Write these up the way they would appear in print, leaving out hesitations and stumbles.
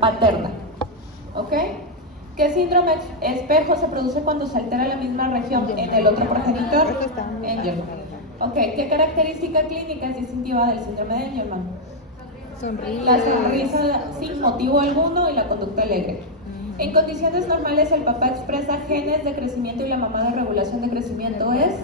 paterna. ¿Ok? ¿Qué síndrome espejo se produce cuando se altera la misma región en el otro progenitor? Angelman. Ok, ¿qué característica clínica es distintiva del síndrome de Angelman? La sonrisa sin motivo alguno y la conducta alegre. En condiciones normales el papá expresa genes de crecimiento y la mamá de regulación de crecimiento es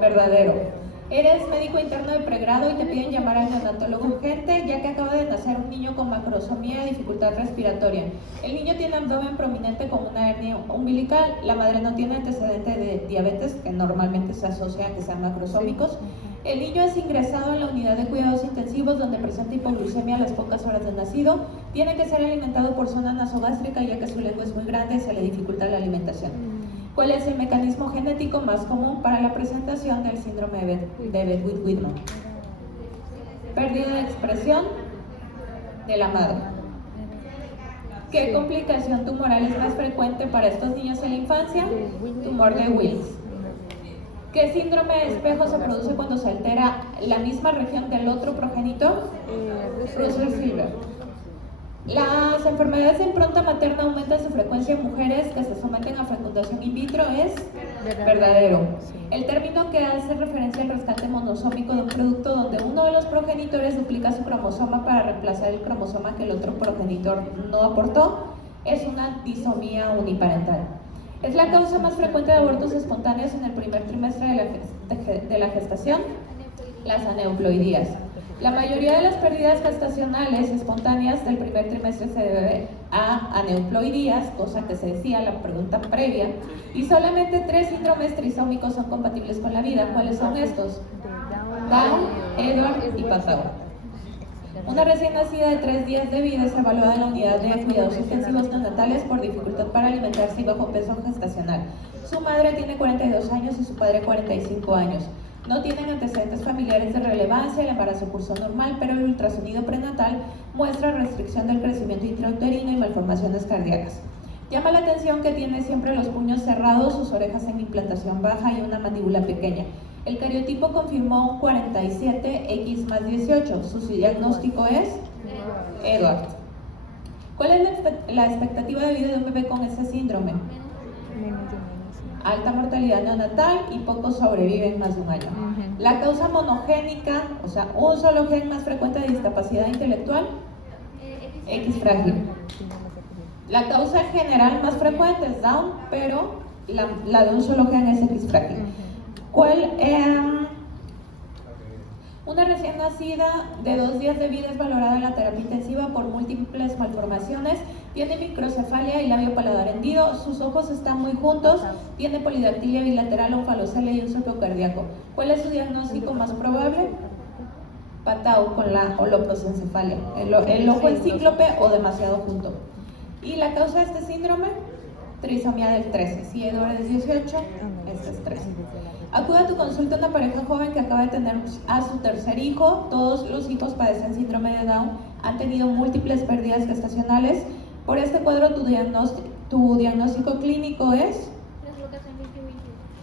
verdadero. Eres médico interno de pregrado y te piden llamar al neonatólogo urgente ya que acaba de nacer un niño con macrosomía y dificultad respiratoria. El niño tiene abdomen prominente con una hernia umbilical. La madre no tiene antecedente de diabetes, que normalmente se asocia a que sean macrosómicos. El niño es ingresado en la unidad de cuidados intensivos donde presenta hipoglucemia a las pocas horas de nacido. Tiene que ser alimentado por zona nasogástrica ya que su lengua es muy grande y se le dificulta la alimentación. ¿Cuál es el mecanismo genético más común para la presentación del síndrome de Bedwick-Whitman? Pérdida de expresión de la madre. ¿Qué complicación tumoral es más frecuente para estos niños en la infancia? Tumor de Wills. ¿Qué síndrome de espejo se produce cuando se altera la misma región del otro progenitor? Russell-Silver. Las enfermedades de impronta materna aumentan su frecuencia en mujeres que se someten a fecundación in vitro es verdadero. El término que hace referencia al rescate monosómico de un producto donde uno de los progenitores duplica su cromosoma para reemplazar el cromosoma que el otro progenitor no aportó es una disomía uniparental. Es la causa más frecuente de abortos espontáneos en el primer trimestre de la gestación, las aneuploidías. La mayoría de las pérdidas gestacionales espontáneas del primer trimestre se debe a aneuploidías, cosa que se decía en la pregunta previa, y solamente 3 síndromes trisómicos son compatibles con la vida. ¿Cuáles son estos? Down, Edward y Patau. Una recién nacida de 3 días de vida es evaluada en la unidad de cuidados intensivos neonatales por dificultad para alimentarse y bajo peso gestacional. Su madre tiene 42 años y su padre 45 años. No tienen antecedentes familiares de relevancia, el embarazo cursó normal, pero el ultrasonido prenatal muestra restricción del crecimiento intrauterino y malformaciones cardíacas. Llama la atención que tiene siempre los puños cerrados, sus orejas en implantación baja y una mandíbula pequeña. El cariotipo confirmó 47X más 18. Su diagnóstico es Edward. ¿Cuál es la expectativa de vida de un bebé con este síndrome? Alta mortalidad neonatal y pocos sobreviven más de un año. La causa monogénica, o sea, un solo gen más frecuente de discapacidad intelectual, X frágil. La causa general más frecuente es Down, pero la de un solo gen es X frágil. Una recién nacida de 2 días de vida es valorada en la terapia intensiva por múltiples malformaciones, tiene microcefalia y labio paladar hendido, sus ojos están muy juntos, tiene polidactilia bilateral, onfalocele y un soplo cardíaco. ¿Cuál es su diagnóstico más probable? Patau con la holoprosencefalia, el ojo en cíclope o demasiado junto. ¿Y la causa de este síndrome? Trisomía del 13. Si Edward es 18, este es 13. Acude a tu consulta una pareja joven que acaba de tener a su tercer hijo. Todos los hijos padecen síndrome de Down, han tenido múltiples pérdidas gestacionales. Por este cuadro tu diagnóstico clínico es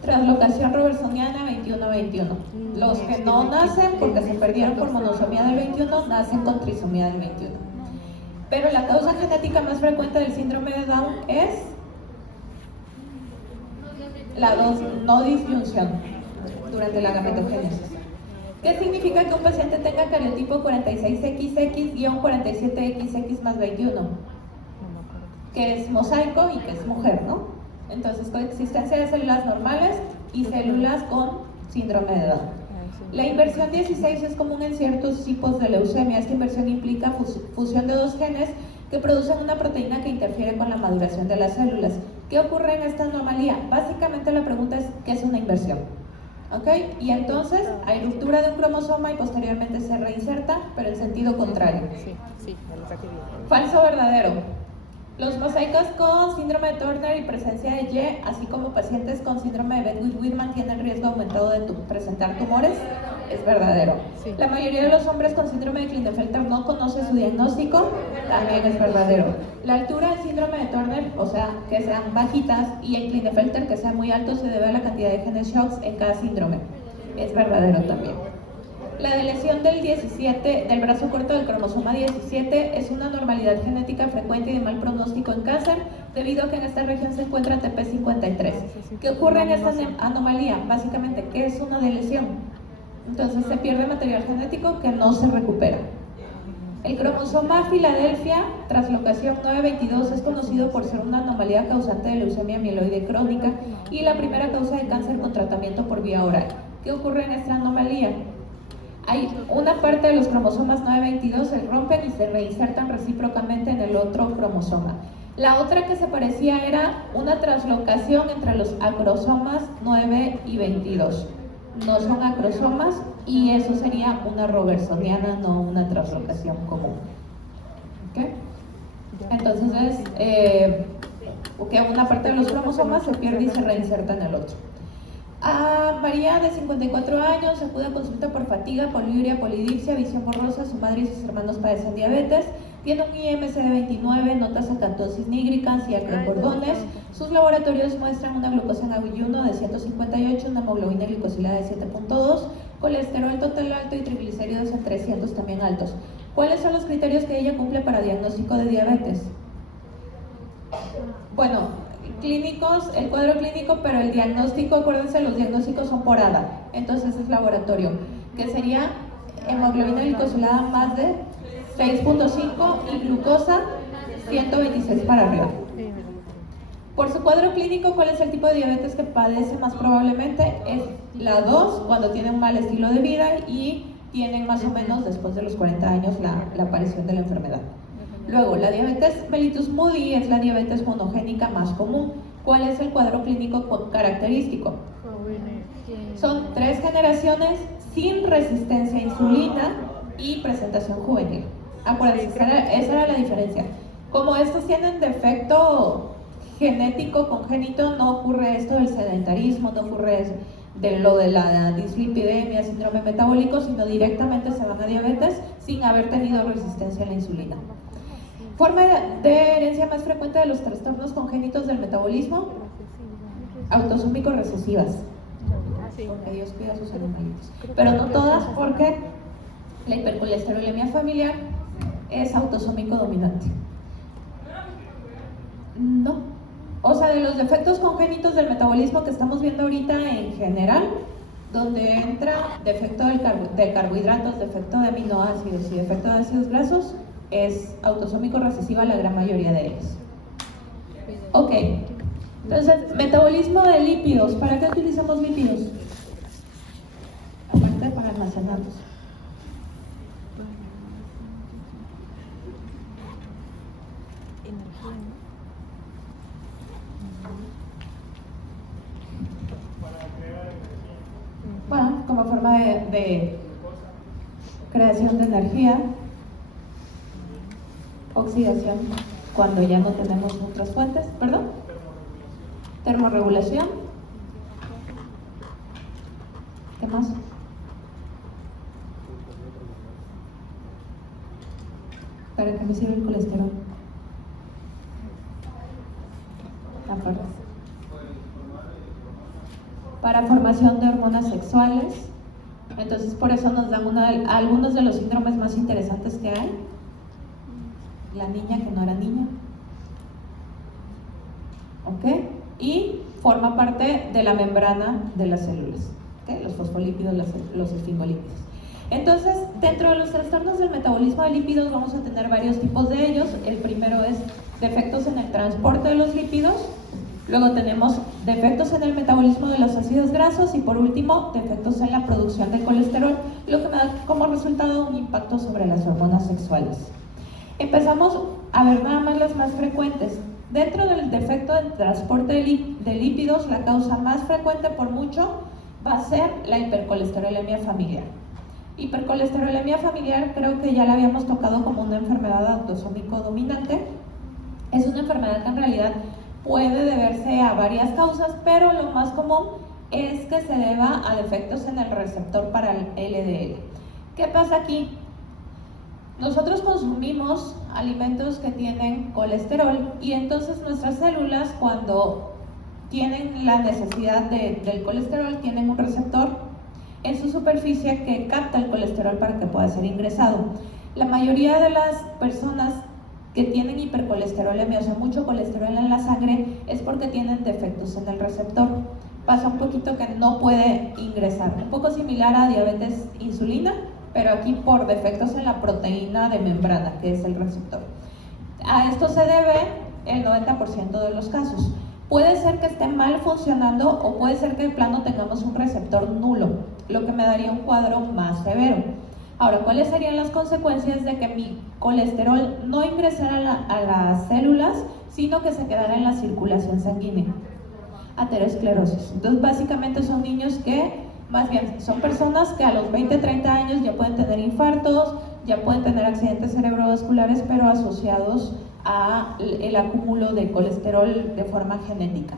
translocación robertsoniana 21-21. Los que no nacen porque se perdieron por monosomía del 21 nacen con trisomía del 21. Pero la causa genética más frecuente del síndrome de Down es la no disyunción durante la gametogénesis. ¿Qué significa que un paciente tenga cariotipo 46XX-47XX más 21? Que es mosaico y que es mujer, ¿no? Entonces, coexistencia de células normales y células con síndrome de Down. La inversión 16 es común en ciertos tipos de leucemia. Esta inversión implica fusión de 2 genes que producen una proteína que interfiere con la maduración de las células. ¿Qué ocurre en esta anomalía? Básicamente la pregunta es, ¿qué es una inversión? ¿Ok? Y entonces hay ruptura de un cromosoma y posteriormente se reinserta, pero en sentido contrario. Sí, falso o verdadero. Los mosaicos con síndrome de Turner y presencia de Y, así como pacientes con síndrome de Bedwick-Whitman tienen riesgo aumentado de presentar tumores, es verdadero. Sí. La mayoría de los hombres con síndrome de Klinefelter no conoce su diagnóstico, también es verdadero. La altura del síndrome de Turner, o sea, que sean bajitas, y en Klinefelter que sean muy altos, se debe a la cantidad de genes shocks en cada síndrome, es verdadero también. La deleción del 17, del brazo corto del cromosoma 17 es una anormalidad genética frecuente y de mal pronóstico en cáncer, debido a que en esta región se encuentra TP53. ¿Qué ocurre en esta anomalía? Básicamente, ¿qué es una deleción? Entonces se pierde material genético que no se recupera. El cromosoma Filadelfia, translocación 922, es conocido por ser una anomalía causante de leucemia mieloide crónica y la primera causa de cáncer con tratamiento por vía oral. ¿Qué ocurre en esta anomalía? Hay una parte de los cromosomas 922 se rompen y se reinsertan recíprocamente en el otro cromosoma. La otra que se parecía era una translocación entre los acrosomas 9 y 22. No son acrosomas y eso sería una robertsoniana, no una translocación común. ¿Okay? Entonces que una parte de los cromosomas se pierde y se reinserta en el otro. María, de 54 años, acude a consulta por fatiga, poliuria, polidipsia, visión borrosa. Su madre y sus hermanos padecen diabetes. Tiene un IMC de 29, notas acatosis nígricas y acrocordones. Sus laboratorios muestran una glucosa en ayuno de 158, una hemoglobina glicosilada de 7.2, colesterol total alto y triglicéridos en 300 también altos. ¿Cuáles son los criterios que ella cumple para diagnóstico de diabetes? Bueno, clínicos, el cuadro clínico, pero el diagnóstico, acuérdense, los diagnósticos son por ADA, entonces es laboratorio, que sería hemoglobina glicosilada más de 6.5 y glucosa 126 para arriba. Por su cuadro clínico, ¿cuál es el tipo de diabetes que padece más probablemente? Es la 2, cuando tienen un mal estilo de vida y tienen más o menos después de los 40 años la aparición de la enfermedad. Luego, la diabetes mellitus Moody es la diabetes monogénica más común. ¿Cuál es el cuadro clínico característico? Son 3 generaciones sin resistencia a insulina y presentación juvenil. Acuérdense, esa era la diferencia. Como estos tienen defecto genético congénito, no ocurre esto del sedentarismo, no ocurre de lo de la dislipidemia, síndrome metabólico, sino directamente se van a diabetes sin haber tenido resistencia a la insulina. Forma de herencia más frecuente de los trastornos congénitos del metabolismo, autosómico recesivas. Porque Dios cuida a sus animalitos. Pero no todas, porque la hipercolesterolemia familiar es autosómico dominante. No. O sea, de los defectos congénitos del metabolismo que estamos viendo ahorita en general, donde entra defecto de carbohidratos, defecto de aminoácidos y defecto de ácidos grasos, es autosómico recesiva la gran mayoría de ellos. Ok, entonces, metabolismo de lípidos. ¿Para qué utilizamos lípidos? Aparte para almacenarlos. Bueno, como forma de creación de energía. Oxidación, cuando ya no tenemos otras fuentes, ¿perdón? Termorregulación. ¿Qué más? ¿Para qué me sirve el colesterol? Aparte. Para formación de hormonas sexuales. Entonces, por eso nos dan algunos de los síndromes más interesantes que hay. La niña que no era niña. ¿Ok? Y forma parte de la membrana de las células. ¿Ok? Los fosfolípidos, los esfingolípidos. Entonces, dentro de los trastornos del metabolismo de lípidos vamos a tener varios tipos de ellos. El primero es defectos en el transporte de los lípidos. Luego tenemos defectos en el metabolismo de los ácidos grasos y por último, defectos en la producción de colesterol, lo que me da como resultado un impacto sobre las hormonas sexuales. Empezamos a ver nada más las más frecuentes. Dentro del defecto de transporte de lípidos, la causa más frecuente por mucho va a ser la hipercolesterolemia familiar. Hipercolesterolemia familiar creo que ya la habíamos tocado como una enfermedad autosómico dominante. Es una enfermedad que en realidad puede deberse a varias causas, pero lo más común es que se deba a defectos en el receptor para el LDL. ¿Qué pasa aquí? Nosotros consumimos alimentos que tienen colesterol y entonces nuestras células, cuando tienen la necesidad del colesterol, tienen un receptor en su superficie que capta el colesterol para que pueda ser ingresado. La mayoría de las personas que tienen hipercolesterolemia, o sea, mucho colesterol en la sangre, es porque tienen defectos en el receptor. Pasa un poquito que no puede ingresar, un poco similar a diabetes insulina, pero aquí por defectos en la proteína de membrana, que es el receptor. A esto se debe el 90% de los casos. Puede ser que esté mal funcionando o puede ser que de plano tengamos un receptor nulo, lo que me daría un cuadro más severo. Ahora, ¿cuáles serían las consecuencias de que mi colesterol no ingresara a las células, sino que se quedara en la circulación sanguínea? Aterosclerosis. Entonces, básicamente son niños que, más bien, son personas que a los 20, 30 años ya pueden tener infartos, ya pueden tener accidentes cerebrovasculares, pero asociados a el acúmulo de colesterol de forma genética.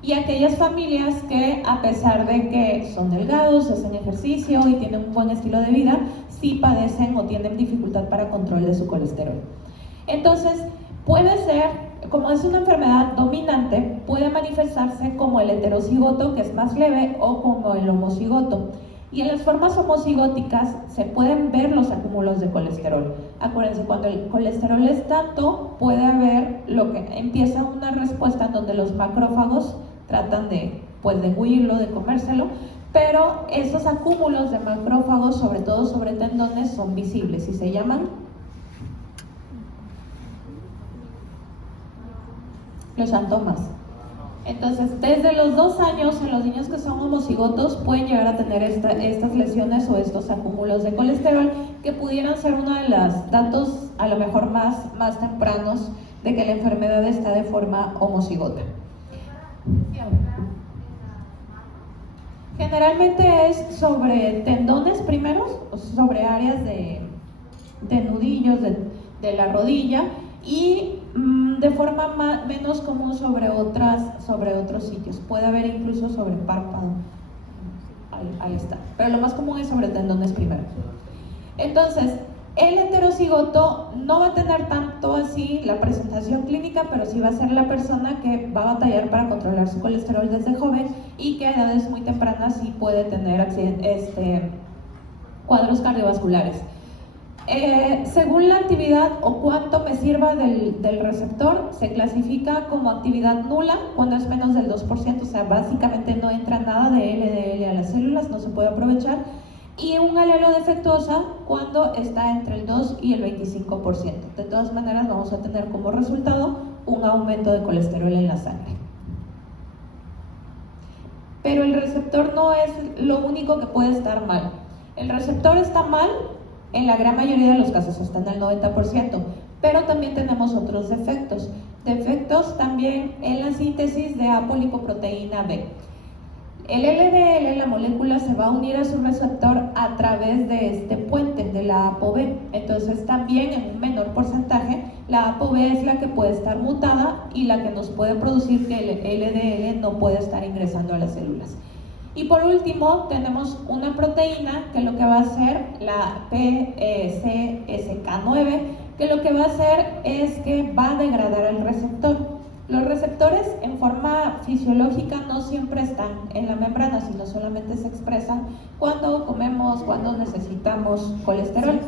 Y aquellas familias que, a pesar de que son delgados, hacen ejercicio y tienen un buen estilo de vida, sí padecen o tienen dificultad para control de su colesterol. Entonces, puede ser, como es una enfermedad dominante, puede manifestarse como el heterocigoto, que es más leve, o como el homocigoto. Y en las formas homocigóticas se pueden ver los acúmulos de colesterol. Acuérdense, cuando el colesterol es tanto, puede haber lo que empieza una respuesta en donde los macrófagos tratan de huirlo, de comérselo, pero esos acúmulos de macrófagos, sobre todo sobre tendones, son visibles y se llaman los antomas. Entonces, desde los 2 años, en los niños que son homocigotos pueden llegar a tener estas lesiones o estos acúmulos de colesterol, que pudieran ser uno de los datos a lo mejor más tempranos de que la enfermedad está de forma homocigota. Generalmente es sobre tendones primeros, sobre áreas de nudillos de la rodilla, y de forma menos común sobre otros sitios. Puede haber incluso sobre párpado. Ahí está. Pero lo más común es sobre tendones primero. Entonces, el heterocigoto no va a tener tanto así la presentación clínica, pero sí va a ser la persona que va a batallar para controlar su colesterol desde joven y que a edades muy tempranas sí puede tener cuadros cardiovasculares. Según la actividad o cuánto me sirva del receptor, se clasifica como actividad nula cuando es menos del 2%, o sea, básicamente no entra nada de LDL a las células, no se puede aprovechar, y un alelo defectuosa cuando está entre el 2 y el 25%. De todas maneras, vamos a tener como resultado un aumento de colesterol en la sangre. Pero el receptor no es lo único que puede estar mal. El receptor está mal en la gran mayoría de los casos, está en el 90%, pero también tenemos otros defectos. Defectos también en la síntesis de apolipoproteína B. El LDL, la molécula, se va a unir a su receptor a través de este puente, de la ApoB. Entonces también en un menor porcentaje, la ApoB es la que puede estar mutada y la que nos puede producir que el LDL no puede estar ingresando a las células. Y por último, tenemos una proteína que lo que va a hacer, la PCSK9, que lo que va a hacer es que va a degradar el receptor. Los receptores en forma fisiológica no siempre están en la membrana, sino solamente se expresan cuando comemos, cuando necesitamos colesterol.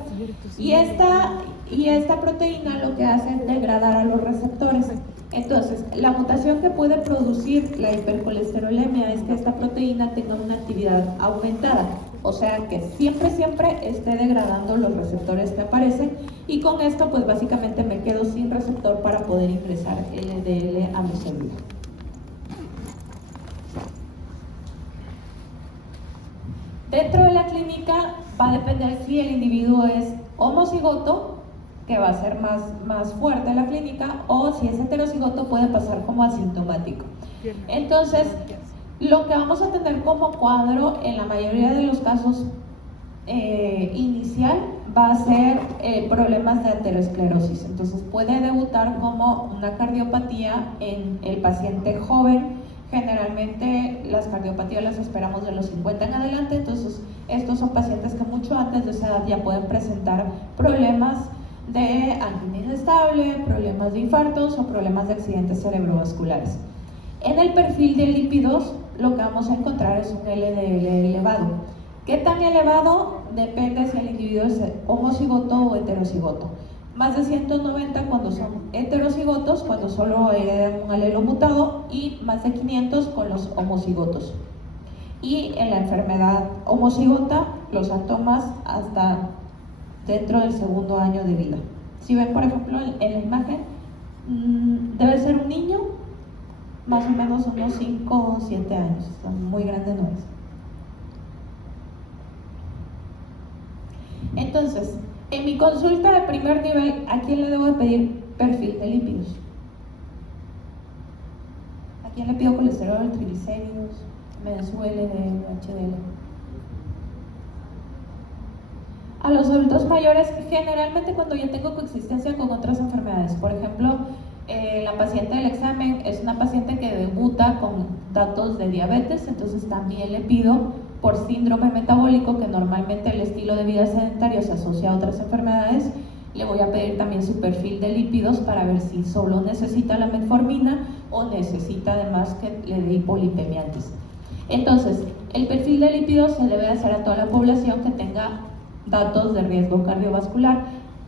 Y esta proteína lo que hace es degradar a los receptores. Entonces, la mutación que puede producir la hipercolesterolemia es que esta proteína tenga una actividad aumentada, o sea que siempre esté degradando los receptores que aparecen, y con esto pues básicamente me quedo sin receptor para poder ingresar LDL a mi célula. Dentro de la clínica va a depender si el individuo es homocigoto, que va a ser más fuerte la clínica, o si es heterocigoto puede pasar como asintomático. Entonces, lo que vamos a tener como cuadro en la mayoría de los casos inicial va a ser problemas de aterosclerosis. Entonces puede debutar como una cardiopatía en el paciente joven. Generalmente las cardiopatías las esperamos de los 50 en adelante, entonces estos son pacientes que mucho antes de esa edad ya pueden presentar problemas de angina inestable, problemas de infartos o problemas de accidentes cerebrovasculares. En el perfil de lípidos lo que vamos a encontrar es un LDL elevado. ¿Qué tan elevado? Depende si el individuo es homocigoto o heterocigoto. Más de 190 cuando son heterocigotos, cuando solo heredan un alelo mutado, y más de 500 con los homocigotos. Y en la enfermedad homocigota, los síntomas hasta dentro del segundo año de vida. Si ven, por ejemplo, en la imagen, debe ser un niño, más o menos unos 5 o 7 años, muy grande no es. Entonces, en mi consulta de primer nivel, ¿a quién le debo de pedir perfil de lípidos? ¿A quién le pido colesterol, triglicéridos, LDL, HDL? A los adultos mayores, generalmente cuando yo tengo coexistencia con otras enfermedades. Por ejemplo, la paciente del examen es una paciente que debuta con datos de diabetes, entonces también le pido por síndrome metabólico, que normalmente el estilo de vida sedentario se asocia a otras enfermedades. Le voy a pedir también su perfil de lípidos para ver si solo necesita la metformina o necesita además que le dé hipolipemia antes. Entonces, el perfil de lípidos se debe hacer a toda la población que tenga datos de riesgo cardiovascular,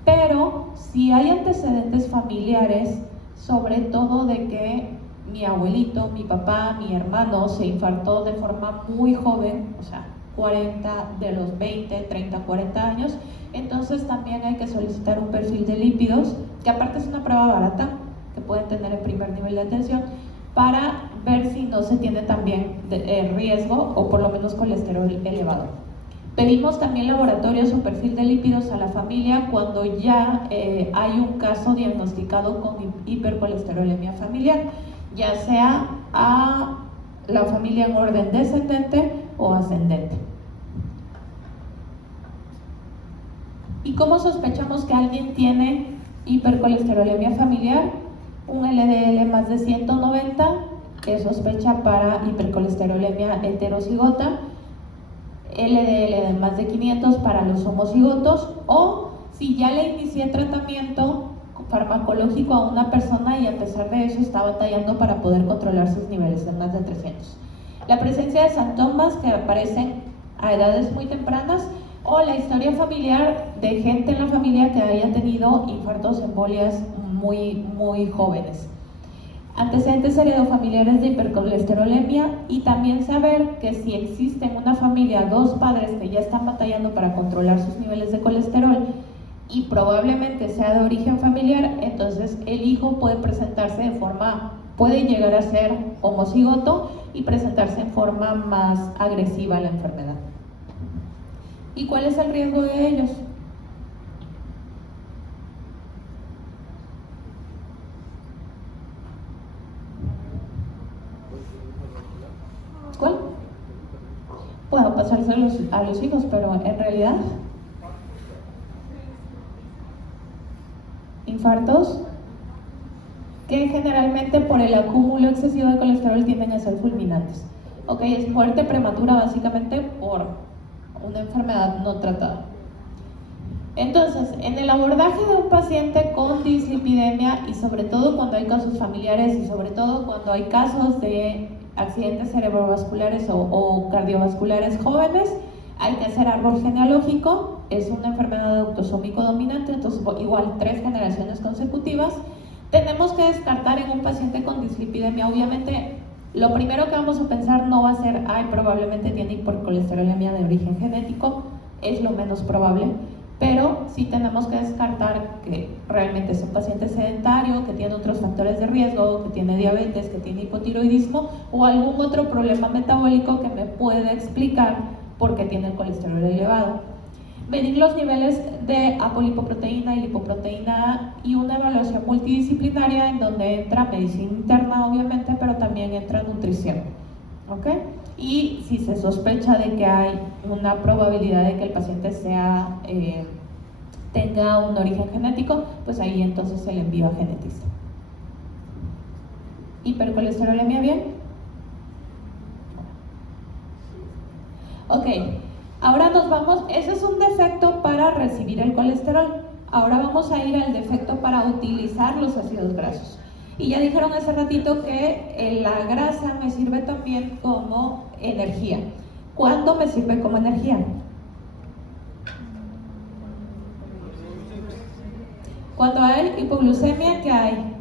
pero si hay antecedentes familiares, sobre todo de que mi abuelito, mi papá, mi hermano se infartó de forma muy joven, o sea, 40 de los 20, 30, 40 años, entonces también hay que solicitar un perfil de lípidos, que aparte es una prueba barata, que pueden tener el primer nivel de atención, para ver si no se tiene también riesgo o por lo menos colesterol elevado. Pedimos también laboratorios o perfil de lípidos a la familia cuando ya hay un caso diagnosticado con hipercolesterolemia familiar, ya sea a la familia en orden descendente o ascendente. ¿Y cómo sospechamos que alguien tiene hipercolesterolemia familiar? Un LDL más de 190 es sospecha para hipercolesterolemia heterocigota, LDL de más de 500 para los homocigotos, o si ya le inicié tratamiento farmacológico a una persona y a pesar de eso está batallando para poder controlar sus niveles de más de 300. La presencia de síntomas que aparecen a edades muy tempranas o la historia familiar de gente en la familia que haya tenido infartos, embolias muy jóvenes. Antecedentes heredofamiliares de hipercolesterolemia y también saber que si existe en una familia dos padres que ya están batallando para controlar sus niveles de colesterol y probablemente sea de origen familiar, entonces el hijo puede presentarse puede llegar a ser homocigoto y presentarse en forma más agresiva a la enfermedad. ¿Y cuál es el riesgo de ellos? ¿Cuál? Puedo pasarse a los hijos, pero en realidad infartos que generalmente por el acúmulo excesivo de colesterol tienden a ser fulminantes. Ok, es muerte prematura básicamente por una enfermedad no tratada. Entonces, en el abordaje de un paciente con dislipidemia y sobre todo cuando hay casos familiares y sobre todo cuando hay casos de accidentes cerebrovasculares o cardiovasculares jóvenes, hay que hacer árbol genealógico. Es una enfermedad autosómico dominante, entonces igual 3 generaciones consecutivas. Tenemos que descartar en un paciente con dislipidemia, obviamente lo primero que vamos a pensar no va a ser, probablemente tiene hipercolesterolemia de origen genético, es lo menos probable, pero sí tenemos que descartar que realmente es un paciente sedentario, que tiene otros factores de riesgo, que tiene diabetes, que tiene hipotiroidismo o algún otro problema metabólico que me puede explicar por qué tiene el colesterol elevado. Medir los niveles de apolipoproteína y lipoproteína y una evaluación multidisciplinaria en donde entra medicina interna obviamente, pero también entra nutrición, ¿ok? Y si se sospecha de que hay una probabilidad de que el paciente tenga un origen genético, pues ahí entonces se le envía a genetista. ¿Hipercolesterolemia bien? Ok. Ahora nos vamos, ese es un defecto para recibir el colesterol. Ahora vamos a ir al defecto para utilizar los ácidos grasos. Y ya dijeron hace ratito que la grasa me sirve también como energía. ¿Cuándo me sirve como energía? Cuando hay hipoglucemia, ¿qué hay?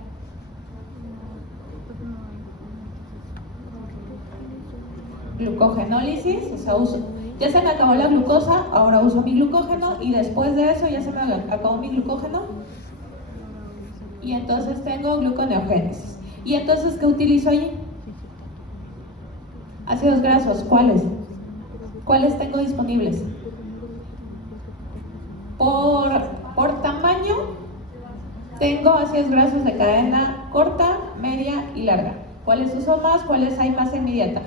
Glucogenólisis, o sea, ya se me acabó la glucosa, ahora uso mi glucógeno y después de eso ya se me acabó mi glucógeno y entonces tengo gluconeogénesis. ¿Y entonces qué utilizo allí? Ácidos grasos, ¿cuáles? ¿Cuáles tengo disponibles? Por tamaño, tengo ácidos grasos de cadena corta, media y larga. ¿Cuáles uso más? ¿Cuáles hay más en mi dieta?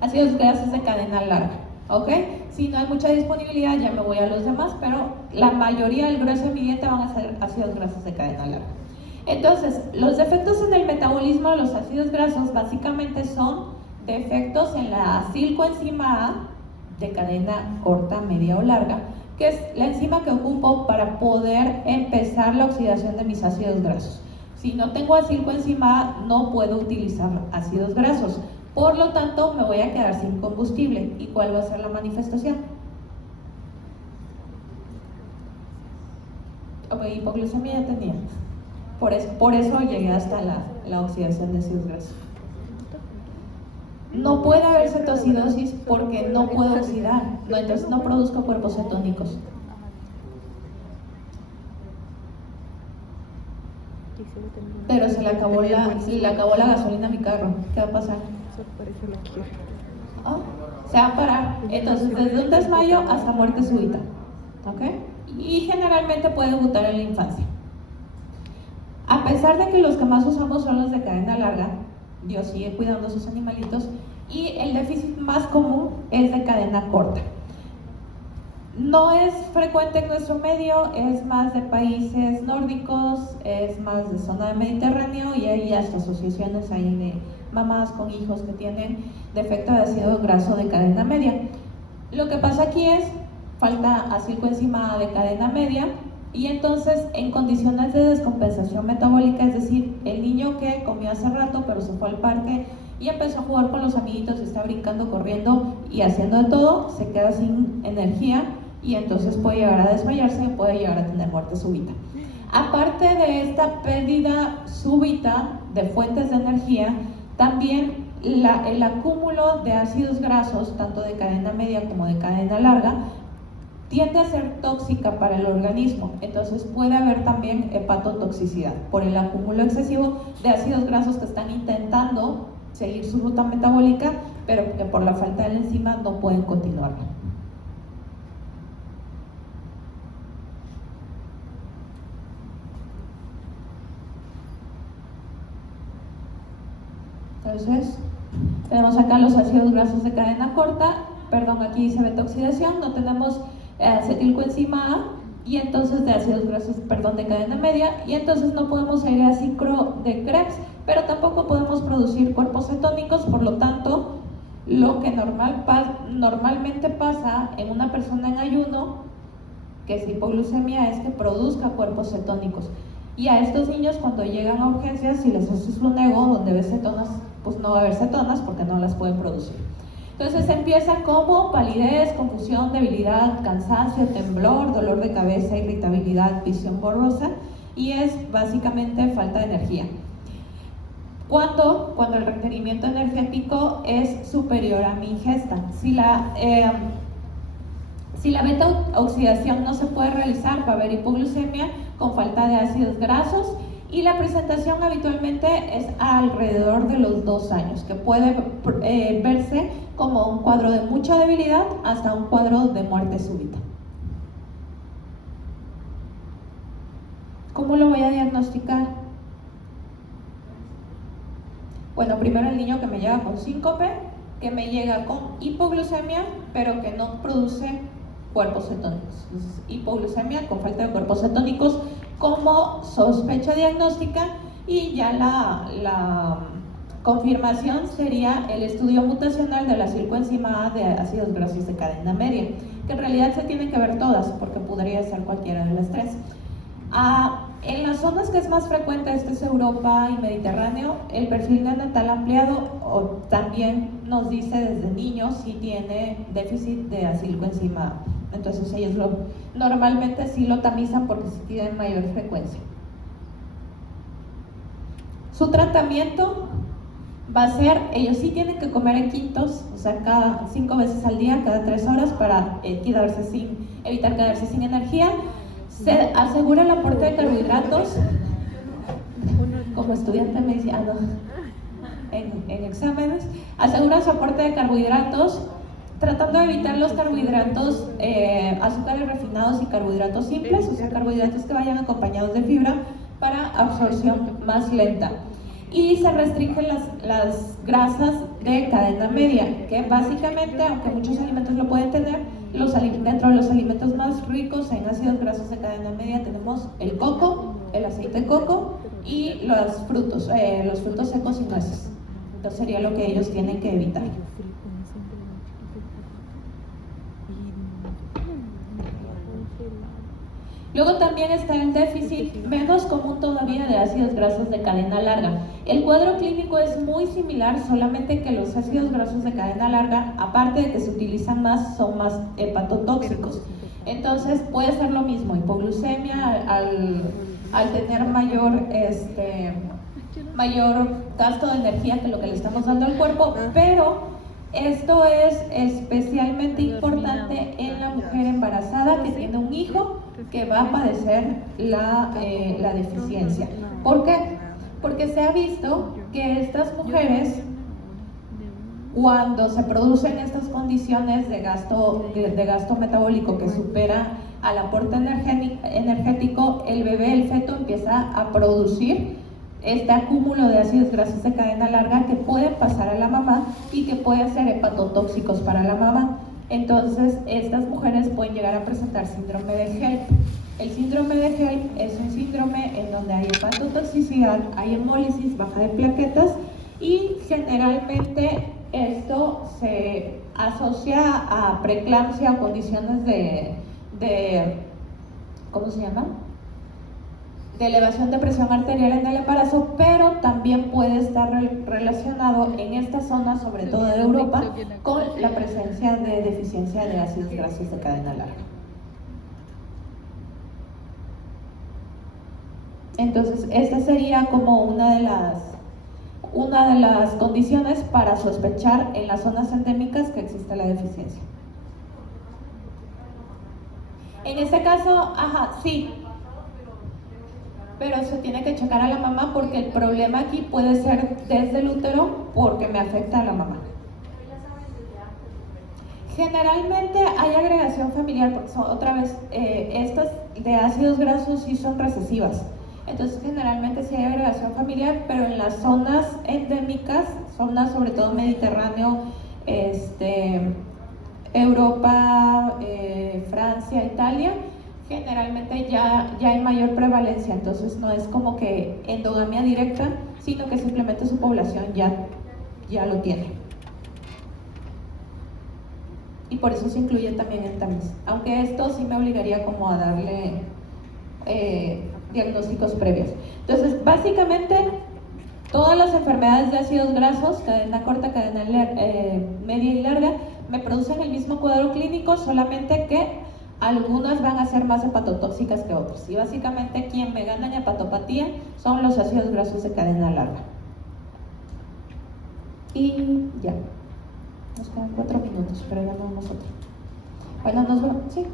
Ácidos grasos de cadena larga, ¿ok? Si no hay mucha disponibilidad, ya me voy a los demás, pero la mayoría, el grueso de mi dieta van a ser ácidos grasos de cadena larga. Entonces, los defectos en el metabolismo de los ácidos grasos básicamente son defectos en la acilcoenzima A de cadena corta, media o larga, que es la enzima que ocupo para poder empezar la oxidación de mis ácidos grasos. Si no tengo acilcoenzima A, no puedo utilizar ácidos grasos. Por lo tanto, me voy a quedar sin combustible. ¿Y cuál va a ser la manifestación? Ok, hipoglucemia ya tenía. Por eso llegué hasta la oxidación de ácidos grasos. No puede haber cetoacidosis porque no puedo oxidar, entonces no produzco cuerpos cetónicos. Pero se le acabó la gasolina a mi carro. ¿Qué va a pasar? ¿Oh? Se va a parar. Entonces, desde un desmayo hasta muerte súbita. ¿Ok? Y generalmente puede debutar en la infancia. A pesar de que los que más usamos son los de cadena larga, Dios sigue cuidando a sus animalitos, y el déficit más común es de cadena corta. No es frecuente en nuestro medio, es más de países nórdicos, es más de zona de Mediterráneo, y hay hasta asociaciones ahí de mamás con hijos que tienen defecto de ácido graso de cadena media. Lo que pasa aquí es falta acilcoenzima A de cadena media, y entonces en condiciones de descompensación metabólica, es decir, el niño que comió hace rato pero se fue al parque y empezó a jugar con los amiguitos, está brincando, corriendo y haciendo de todo, se queda sin energía y entonces puede llegar a desmayarse y puede llegar a tener muerte súbita. Aparte de esta pérdida súbita de fuentes de energía, también el acúmulo de ácidos grasos, tanto de cadena media como de cadena larga, tiende a ser tóxica para el organismo, entonces puede haber también hepatotoxicidad por el acúmulo excesivo de ácidos grasos que están intentando seguir su ruta metabólica, pero que por la falta de la enzima no pueden continuarla. Entonces, tenemos acá los ácidos grasos de cadena corta, aquí dice beta-oxidación, no tenemos acetilcoenzima A, y entonces de ácidos grasos, de cadena media, y entonces no podemos ir a ciclo de Krebs, pero tampoco podemos producir cuerpos cetónicos. Por lo tanto, lo que normalmente pasa en una persona en ayuno, que es hipoglucemia, es que produzca cuerpos cetónicos. Y a estos niños, cuando llegan a urgencias, si les haces un ego donde ves cetonas, pues no va a haber cetonas porque no las pueden producir. Entonces empieza como palidez, confusión, debilidad, cansancio, temblor, dolor de cabeza, irritabilidad, visión borrosa, y es básicamente falta de energía. Cuando el requerimiento energético es superior a mi ingesta. Si la beta-oxidación no se puede realizar, va a haber hipoglucemia con falta de ácidos grasos, y la presentación habitualmente es alrededor de los 2 años, que puede verse como un cuadro de mucha debilidad hasta un cuadro de muerte súbita. ¿Cómo lo voy a diagnosticar? Bueno, primero el niño que me llega con síncope, que me llega con hipoglucemia, pero que no produce cuerpos cetónicos. Entonces, hipoglucemia con falta de cuerpos cetónicos como sospecha diagnóstica, y ya la confirmación sería el estudio mutacional de la acilcoenzima A de ácidos grasos de cadena media, que en realidad se tienen que ver todas porque podría ser cualquiera de las tres. En las zonas que es más frecuente, este es Europa y Mediterráneo, el perfil neonatal ampliado también nos dice desde niños si tiene déficit de acilcoenzima A. Entonces ellos normalmente sí lo tamizan porque sí tienen mayor frecuencia. Su tratamiento va a ser, ellos sí tienen que comer en quintos, o sea, cada 5 veces al día, cada 3 horas, para evitar quedarse sin energía. Se asegura el aporte de carbohidratos. Como estudiante me decía, en exámenes, asegura su aporte de carbohidratos, tratando de evitar los carbohidratos, azúcares refinados y carbohidratos simples, o sea, carbohidratos que vayan acompañados de fibra para absorción más lenta. Y se restringen las grasas de cadena media, que básicamente, aunque muchos alimentos lo pueden tener, dentro de los alimentos más ricos en ácidos grasos de cadena media tenemos el coco, el aceite de coco y los frutos secos y nueces. Entonces sería lo que ellos tienen que evitar. Luego también está el déficit, menos común todavía, de ácidos grasos de cadena larga. El cuadro clínico es muy similar, solamente que los ácidos grasos de cadena larga, aparte de que se utilizan más, son más hepatotóxicos. Entonces puede ser lo mismo, hipoglucemia al tener mayor gasto de energía que lo que le estamos dando al cuerpo, pero esto es especialmente importante en la mujer embarazada que tiene un hijo que va a padecer la deficiencia. ¿Por qué? Porque se ha visto que estas mujeres, cuando se producen estas condiciones de gasto metabólico que supera al aporte energético, el bebé, el feto, empieza a producir este acúmulo de ácidos grasos de cadena larga que pueden pasar a la mamá y que pueden ser hepatotóxicos para la mamá. Entonces, estas mujeres pueden llegar a presentar síndrome de HELLP. El síndrome de HELLP es un síndrome en donde hay hepatotoxicidad, hay hemólisis, baja de plaquetas, y generalmente esto se asocia a preeclampsia o condiciones de ¿cómo se llama? De elevación de presión arterial en el embarazo, pero también puede estar relacionado en esta zona, sobre todo de Europa, con la presencia de deficiencia de ácidos grasos de cadena larga. Entonces, esta sería como una de las condiciones para sospechar en las zonas endémicas que existe la deficiencia. En este caso, sí. Pero se tiene que checar a la mamá porque el problema aquí puede ser desde el útero porque me afecta a la mamá. Generalmente hay agregación familiar porque estas de ácidos grasos sí son recesivas. Entonces generalmente sí hay agregación familiar, pero en las zonas endémicas, zonas sobre todo Mediterráneo, Europa, Francia, Italia, generalmente ya hay mayor prevalencia, entonces no es como que endogamia directa, sino que simplemente su población ya lo tiene. Y por eso se incluye también el tamiz, aunque esto sí me obligaría como a darle diagnósticos previos. Entonces, básicamente, todas las enfermedades de ácidos grasos, cadena corta, cadena media y larga, me producen el mismo cuadro clínico, solamente que algunas van a ser más hepatotóxicas que otras. Y básicamente quien me gana en hepatopatía son los ácidos grasos de cadena larga. Y ya, nos quedan 4 minutos, pero ya no vamos otra. Bueno, nos vemos, sí.